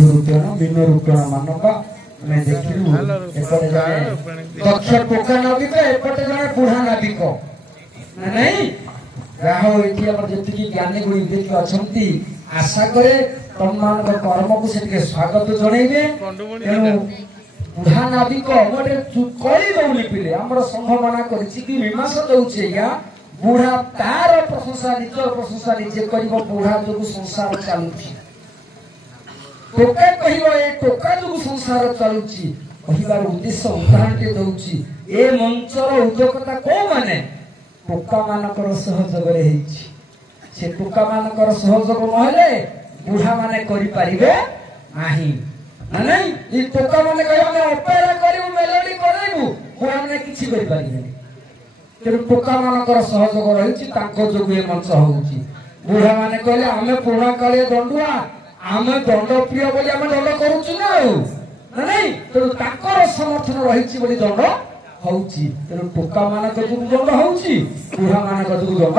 गुरुत्वण भिन्न रूपण मानवा मैं देखिलु एपटे जने दक्ष पोका नाविक एपटे जने बुढ़ा नाविक नहीं राहो एठी हमर जति की ज्ञानी गुणी देखि अछंती आशा करे तम मान कर्म को से स्वागत जणैबे तेनु बुढ़ा नाविक मोटे कली दौनी पिले हमर संघ मना करछि कि विमास दउछे या बुढ़ा तार प्रशंसा निजर प्रशंसा निजे करिवो बुढ़ा जो संसार चालुछि टोका कहिबो ए टोका जो संसार चालुछि कहिबार उद्देश्य उदाहरण के दउछि ए मंचर उद्योगता को माने टोका मानकर सहयोग रे हिछि से टोका मानकर सहयोग नहले बुढ़ा माने करि परिबे नाही नहीं ई टोका माने कहबो ने ऑपेरा करिवो मेलोडी करैबो बुढ़ा माने किछि करि परिबे तेरे टोका मानकर सहयोग रहिछि ताको जोगु ए मंच होउछि बुढ़ा माने कहले हमें पुराना काले दंडुआ आमे दंड प्रिय बोली आमे दंड करूछु ना नहीं तो ताकर समर्थन रहिछि बोली दंड होउछि तेनु टोका मानक जो दंड होउछि बुढ़ा मानक जो दंड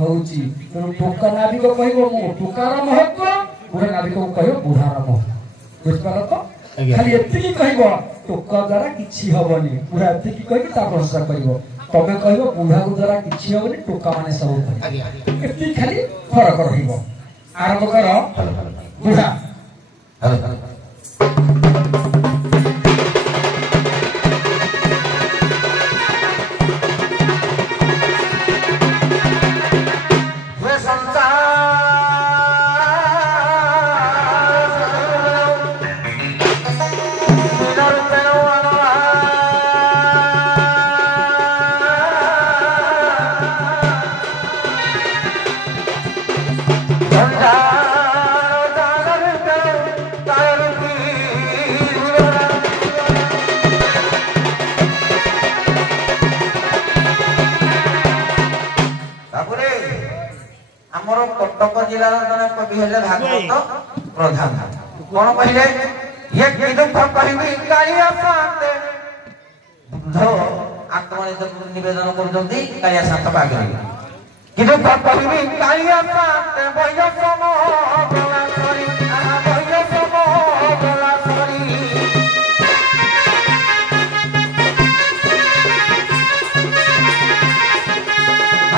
होउछि तेनु टोका नाविक कहबो मो टोकार महत्व बुढ़ा नाविक कहबो बुढ़ार महत्व बुझ पालो तो खाली एतिकी कहबो टोका द्वारा किछि हबनी बुढ़ा एतिकी कहबो ता प्रशंसा करबो तमे कहबो बुढ़ा को द्वारा किछि हबनी टोका माने सब करबो एतिकी खाली फरक रहिबो आरंभ करो बुढ़ा कटक जिला कवि हेले भागवत प्रधान कौन कहले ये कि दुख कहबी कालिया साथे बुद्ध आत्मनिवेदन निवेदन करजंती कालिया साथ बागे कि दुख कहबी कालिया साथे भय सम गला करी भय सम गला करी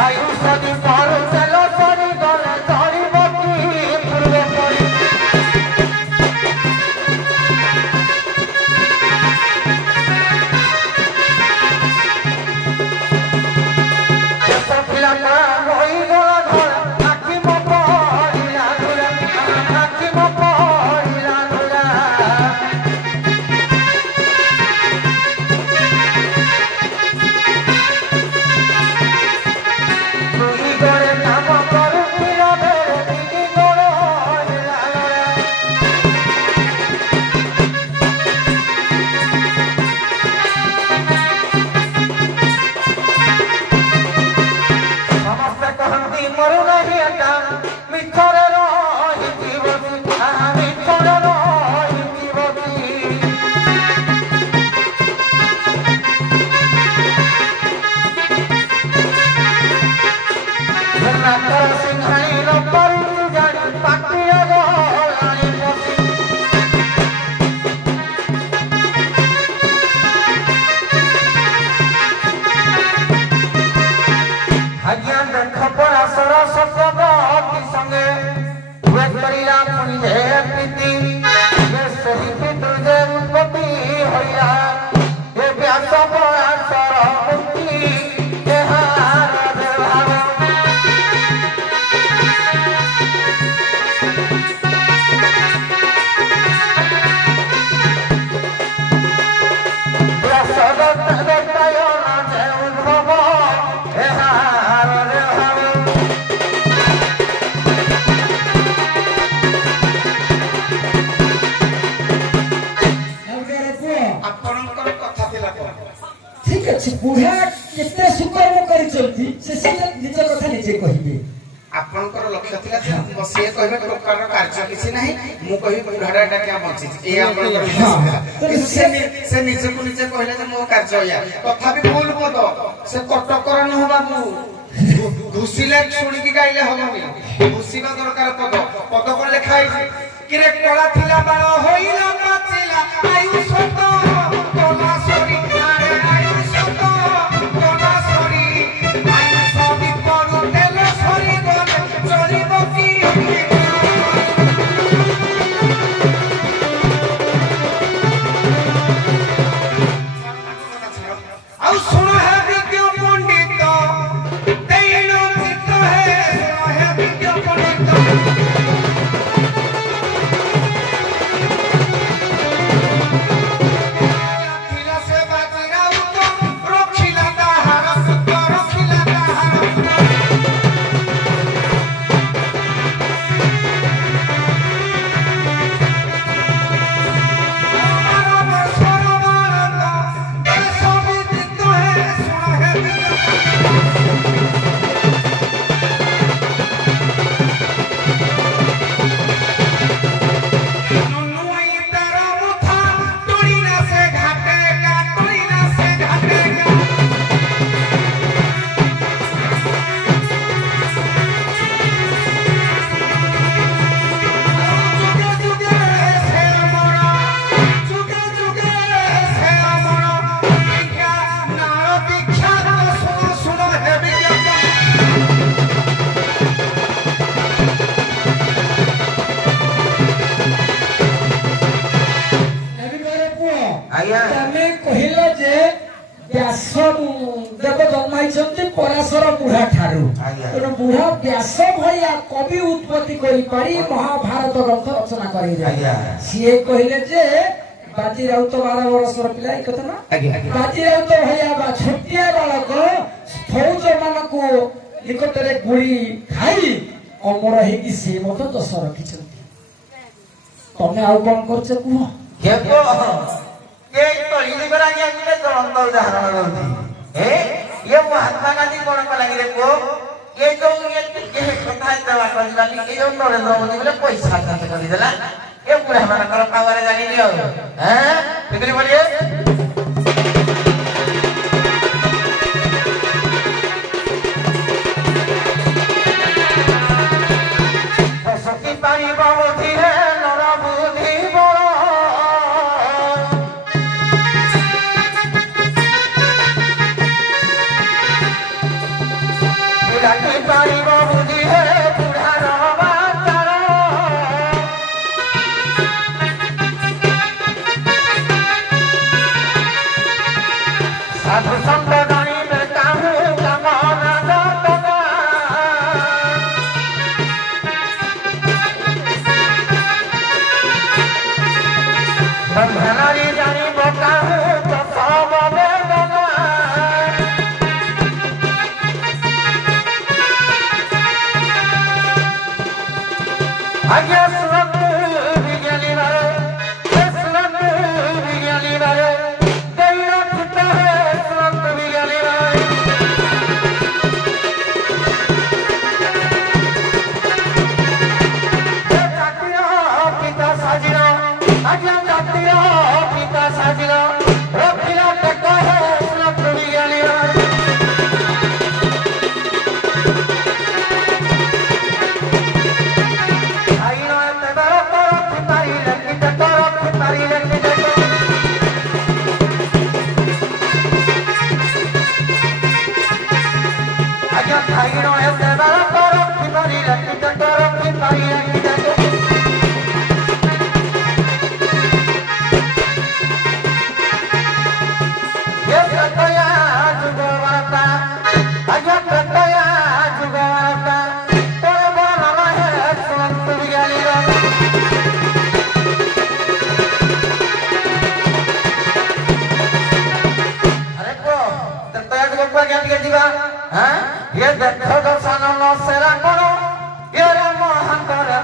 आयु सदी पर चलो सरी गले धरी बकी पूर्वे परी सब पिला रोई गला घर आखि म पड़िला दुला आखि म पड़िला दुला तुई गरे नाम करू पिला बेरे दिगी गोड़ होइला समस्त कहती मरु नहीं आता मिठरे रही जीवती मिठरे रही जीवती नाकर सिंहाई न परी जानी पाटिया गलानी पसी अज्ञान खपरा सरस प्रगति संगे वे करिला पुनि हे प्रीति ये सही पितृ जे उत्पत्ति होइला ये व्यास पराशर मुक्ति ये हार देवार व्यास दत्तायन जे उद्भव ये हार देवार ଆପଣଙ୍କର କଥା ଥିଲା କଣ ठीक अच्छे बुढ़ा केते सुकर्म करिसंती से निज कथा निजे कहिबे ଆପଣଙ୍କର ଲକ୍ଷ୍ୟ ଥିଲା ଯେ ସିଏ କହିବେ ଟୋକାର କାର୍ଯ୍ୟ କିଛି ନାହିଁ ମୁଁ କହିବି ବୁଢାଟା क्या ବଞ୍ଚିଛି ଏ ଆପଣଙ୍କର କିନ୍ତୁ ସେ ନିଜକୁ ନିଜେ କହିଲେ ଯେ ମୋ କାର୍ଯ୍ୟ ଏଇଆ ତଥାପି ଭୁଲ ପଦ ସେ କଟକର ନୁହଁ ବାବୁ ଘୁଷିଲେ ଶୁଣିକି ଗାଇଲେ ହବନି ଘୁଷିବା ଦରକାର ପଦ ପଦ କଣ ଲେଖା ହେଇଛି किरे कोला थिला बाळ होइला पाचिला आयुष तो कोला सरी आरे आयुष तो कोला सरी आयुष भी परू तेल सरी गले चलिबो की आउ सुनो है विज्ञ पंडित तेणु चित्त है सुनो है विज्ञ पंडित पराशर बुढ़ा ठारू बुढ़ा व्यास भैया कवि उत्पत्ति करी पारी महाभारत ग्रंथ रचना करी सीए कहले जे बाजी राउत 12 वर्षर पिला एक कथा ना बाजी राउत भैया बा छोटिया बालक फौज मानको निकट रे गुली खाई अमर हेकी से मत दस रखिछंती तमे आउ कोन करछे कुह केको के तो इलिबरा के गुटे ज्वलंत उदाहरण रहती ये महात्मा गांधी कोन को लागि रे को ये जो ये कथा देवा करबाली ये जो नरेंद्र मोदी बोले पैसा खर्च कर देला ये पूरा हमारा कर पावर जानी लियो हैं बिक्री बोलिए सखी पानी बाबूजी है नरा बुद्धि बड़ा लाठी पानी बाबूजी है बूढ़ा रवा तारा साधु संत गानी में काहू कमाना जाता बंधनारी जानी बताहू तो सब बेदना आगे सुरत विज्ञानी वाले सुरत विज्ञानी वाले दैरा चिता है सुरत विज्ञानी वाले जातिया पिता साजिना आगे जातिया पिता साजिना रखिला टका है सुरत विज्ञानी वाले ये देखो दर्शन न सेरा करो ये रे महान करे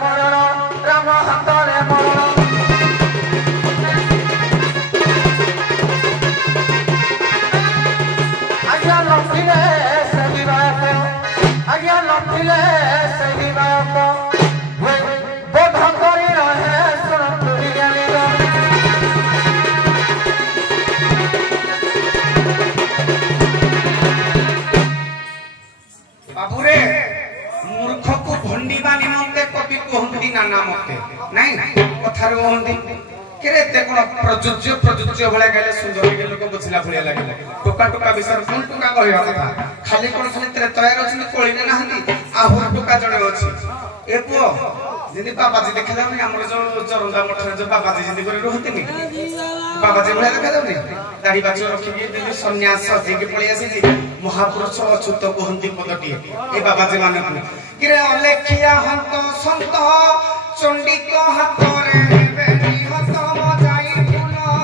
कहती केरे ते कोन प्रजुज्य भले गले सुंदर के लोक बुझिला भलिया लागे टोका टोका विषय कोन टोका कहया कथा खाली कोन खाली तेरे तयार अछि कोळिने नाहंती आहुर टोका जणे अछि ए पो जिंदी बाबाजी देखला नै हमर जो जरंदा मठरे जो बाबाजी जिंदी करे रहती नि बाबाजी भले देखा जाउनी दाढ़ी बाची रखी के जिंदी सन्यास सजे के पळी आसी जी महापुरुष अछुत कहंती पदटी ए बाबाजी माने किरे अलेखिया हंत संत चंडिक हातरे बेनी हत मजाई पुनो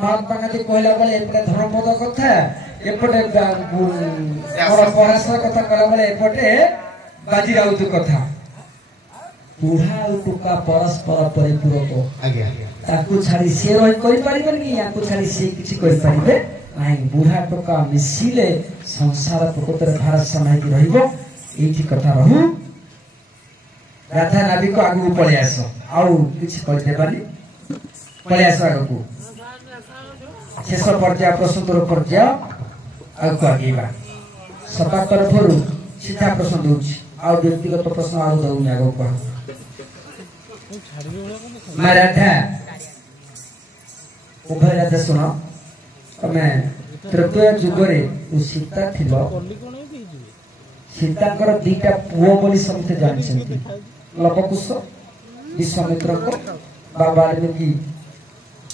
महात्मा गांधी कहला बेले एपटे धर्मपद कथा एपटे मोर पराशर कथा कहला बेले एपटे बाजी राउत कथा बुढ़ा और टोका परस्पर परिपूरक आज्ञा ताकू छाड़ी से रही करि परिबन कि याकू छाड़ी से किछि करि परिबे नाही बुढ़ा टोका मिसिले संसार प्रकृतिर भारत समाई रहिबो एठी कथा रहू राधा नाविक आगु पळे आसो आउ किछि कहि देबानी पळे आसो आगु शेष पर्याय प्रश्नोत्तर पर्याय आगु आगेबा सपा तरफरु सीधा प्रश्न दूछि आ व्यक्तिगत प्रश्न आगु दउनी आगु कह राधा उभय राधा सुन तमे तृतीय जुगरे सीता थिलो सीताकर दीटा पुओ बोली समते जानछन्ति लवकुश विश्वामित्र को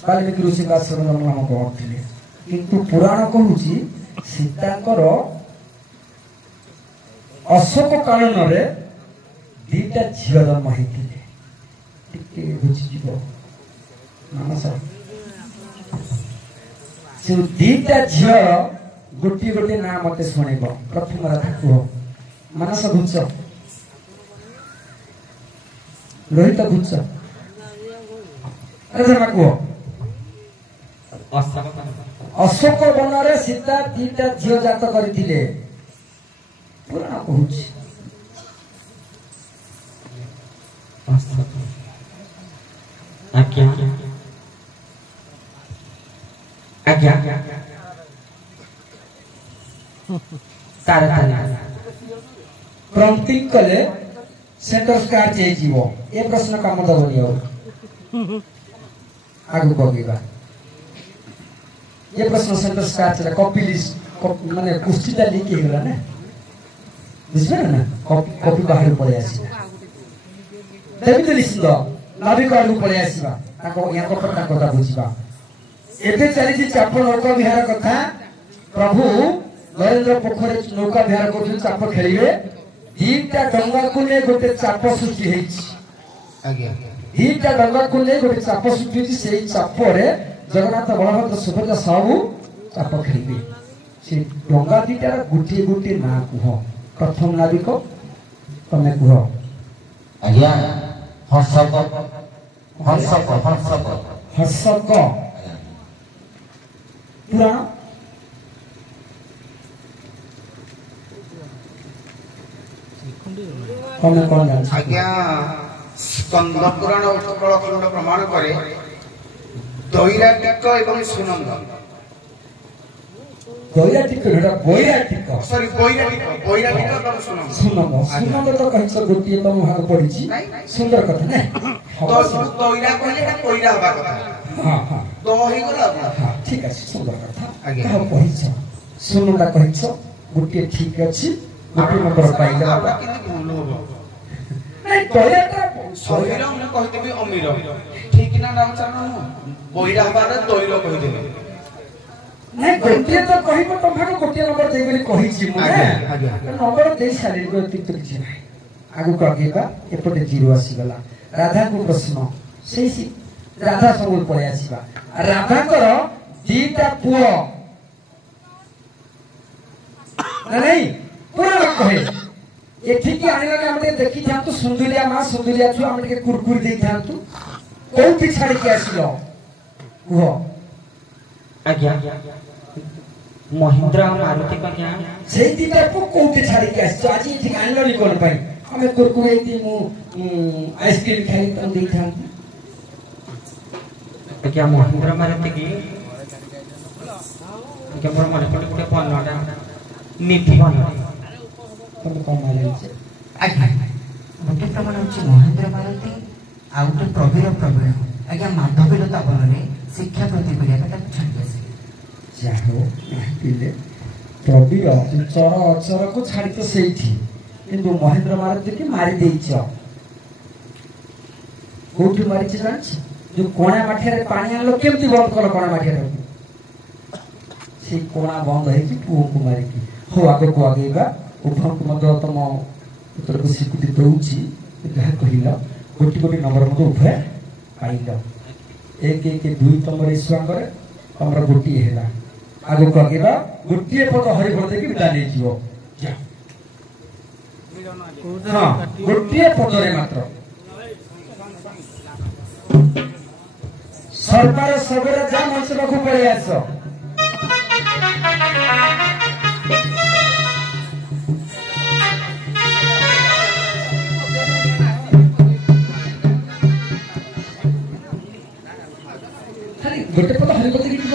वाल्मीकि ऋषि का शरण नाम कहथिले किंतु पुराण कहूची सीताकर अशोक कालन रे दीटा झियो जन्म हेतिले टिके बुझि जीवो मानस से दीटा झियो गोटी गोटी ना मते सुनेबो प्रथम राधा को मानस बुझ रोहित बुझ अरे धर्म को अशोक वन रे सीता दीटा झियो जात करथिले पुराण कहूची आज्ञा प्रंक्ति कले सेंटर स्कार जे जीवो ए प्रश्न काम दबनी हो आगु बगेबा ये प्रश्न सेंटर स्कार चला कॉपी लिस्ट माने पुस्तिका लिखि होला ना बुझिबे ना कॉपी बाहर पड़े आसी देबी लिस्ट दो नाविक आगु पड़े आसीबा ताको या कथा कथा बुझिबा एते चली चाप नौका विहार कथा प्रभु नरेंद्र पोखरे नौका विहार कर चाप खेलिए दीटा डंगा को ले गोटे चाप सृष्टि हेछि आज्ञा दीटा डंगा को ले गोटे चाप सृष्टि हेछि सेही चाप रे जगन्नाथ बलभद्र सुभद्रा सब चाप खेलिए से डंगा दीटा गुटी गुटी ना कुह प्रथम नाविक तमे कुह आज्ञा हर्षक हर्षक हर्षक हर्षक पुराण कौन आज्ञा स्कंद पुराण उत्कल खंड प्रमाण करे दैरागिक एवं सुनंद ଦୈରାଟିକ ଏଟା ବୈରାଟିକ ସରି ବୈରାଟିକ ତମ ଶୁଣ ସୁନନ୍ଦ ତ କହିଛ ଗୋଟିଏ ତମ ଭାଗ ପଡିଛି ସୁନ୍ଦର କଥା ନା ଦୈରା କହିଲେ ଏଟା କଇରା ହବା କଥା ହଁ ହଁ ତ ହେଇଗଲା ହଁ ଠିକ ଅଛି ସୁନ୍ଦର କଥା ଆଜ୍ଞା। କାହା କହିଛ ସୁନନ୍ଦା କହିଛ ଗୋଟିଏ ଠିକ ଅଛି ଗୋଟିଏ ନମ୍ବର ପାଇଗଲା ଆପଣ କିନ୍ତୁ ଭୁଲ ହବ ନାଇଁ ଦୟାଟା ଶରୀର ମୁଁ କହିଦେବି ଅମିର ଠିକ ନା ନାମ ବୈରା ହବାରେ ଦୈର କହିଦେବି ନାଇଁ ଗୋଟିଏ ତ କହିବ ତମ ଭାଗ ଗୋଟିଏ ନମ୍ବର ଦେଇ ବୋଲି କହିଛି ମୁଁ ନମ୍ବର ଦେଇ ସାରିଲି ଅତିରିକ୍ତ କିଛି ନାହିଁ ଆଗକୁ ଆଗେଇବା ଏପଟେ ଜିରୋ ଆସିଗଲା ରାଧାକୁ ପ୍ରଶ୍ନ ସେଇ ରାଧା ସବୁ ପଳେଇ ଆସିବା ରାଧାଙ୍କର ଦିଟା ପୁଅ ନାଇଁ ପୁରା କହେ ଏଠିକି ଆଣିଲାନି ଆମେ ଟିକେ ଦେଖିଥାନ୍ତୁ ସୁନ୍ଦରିଆ ମା ସୁନ୍ଦରିଆ ଛୁଆ ଆମେ ଟିକେ କୁରକୁରି ଦେଇଥାନ୍ତୁ କୋଉଠି ଛାଡିକି ଆସିଲ କୁହ ଆଜ୍ଞା ମହିନ୍ଦ୍ରା ମାରୁତି ଆଜ୍ଞା ସେଇ ଦିଟା ପୁଅ କୋଉଠି ଛାଡିକି ଆସିଛ ଆଜି ଏଠିକି ଆଣିଲନି କଣ ପାଇଁ ଆମେ କୁରକୁରି ହେଇକି ମୁଁ ଆଇସ୍କ୍ରିମ ଖାଇ ତାଙ୍କୁ ଦେଇଥାନ୍ତୁ ଆଜ୍ଞା ମହିନ୍ଦ୍ରା ମାରୁତି କି ଆଜ୍ଞା ମୋର ମନେ ପଡେ ଗୋଟେ ବନଟା ମିଠି ବନ ତମେ କଣ ମାରିଛ ଆଜ୍ଞା ଗୋଟେ ପ୍ରମାଣ ହେଉଛି ମହେନ୍ଦ୍ର ମାରୁତି ଆଉ ଗୋଟେ ପ୍ରବୀର ପ୍ରବୀଣ ଆଜ୍ଞା ମାଧବୀଲତା ବନରେ ଶିକ୍ଷା ପ୍ରତି କରିବା ତାକୁ ଛାଡ଼ି ଆସିଲେ ଯାହା ପିଲେ ପ୍ରବୀର ଚର ଅଚରକୁ ଛାଡ଼ି ତ ସେଇଠି କିନ୍ତୁ ମହେନ୍ଦ୍ର ମାରୁତିକି ମାରି ଦେଇଛ କୋଉଠି ମାରିଛି ଜାଣିଛ ଯୋଉ କୋଣା ମାଠିଆରେ ପାଣି ଆଣିଲ କେମିତି ବନ୍ଦ କଲ କୋଣା ମାଠିଆରେ ସେଇ କୋଣା ବନ୍ଦ ହେଇକି ପୁଅକୁ ମାରିକି ହଉ ଆଗକୁ ଆଗେଇବା ଉଭୟଙ୍କୁ ମଧ୍ୟ ତମ ଉତ୍ତରକୁ ସ୍ୱୀକୃତି ଦଉଛି ଯାହା କହିଲ ଗୋଟି ଗୋଟି ନମ୍ବର ମଧ୍ୟ ଉଭୟ ପାଇଲ 1 1 2 ତମର ଈଶ୍ୱରଙ୍କର ତମର ଗୋଟିଏ ହେଲା ଆଗକୁ ଆଗେଇବା ଗୋଟିଏ ପଦ ହରିଭର ଦେଇକି ବିଦା ନେଇଯିବ ହଁ ଗୋଟିଏ ପଦରେ ମାତ୍ର ସରକାର ସବେରେ ଯା ମଞ୍ଚ ପାଖକୁ ପଳେଇ ଆସ ଗୋଟେ ପଦ ହରିଭର ଦେଇକି ଯିବ